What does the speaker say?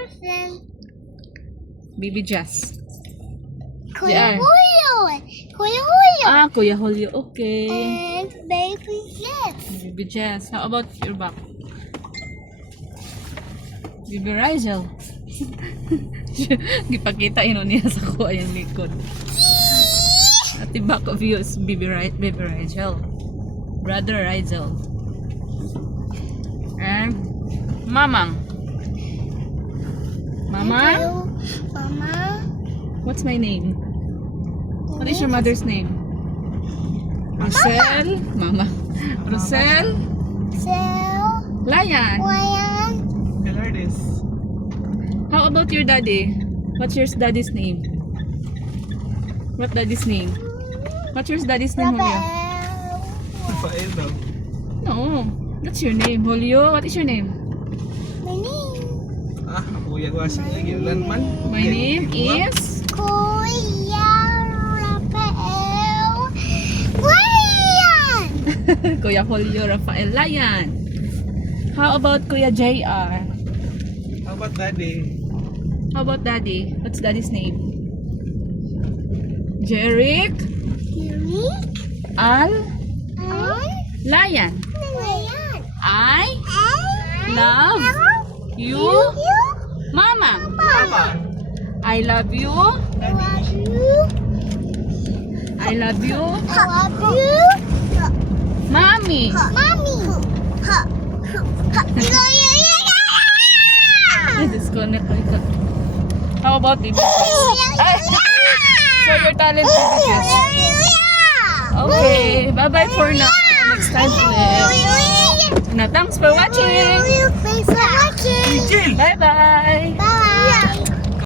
person. Baby Jazz. Kuya JR. Julio. Kuya Julio. Ah, Kuya Julio. Okay. And baby Jess. Baby Jazz. How about your back? Baby Rigel. Gipakita yun niya sa kuha yung likod. At the back of you is Baby Rigel. Brother Rigel. And Mamang. Mama? Hello, Mama. What's my name? What is your mother's name? Rosel? Mama. Rosel? So, Lion. Ryan. Lourdes. How about your daddy? What's your daddy's name? What daddy's name? What's your daddy's name, Julio? Rafael. Rafael daw. No, that's your name, Julio. What is your name? My name. Ah, ako yung wasing lagi. Ulan man. My name is... Kuya Rafael. Ryan. Kuya Julio Rafael Lion. How about Kuya JR? How about daddy? How about daddy? What's daddy's name? Jeric Kiri. Al Ryan. Lion. Ryan. I love you, Mama. Mama. I love you. I love you. I love you, I love you. Mommy. Mommy. Disconnect. How about baby Jess? Ay, show your talent, baby Jess. Okay, bye-bye for now. Next time ulit. Na, thanks for watching. Thanks for watching. Chill! Bye-bye.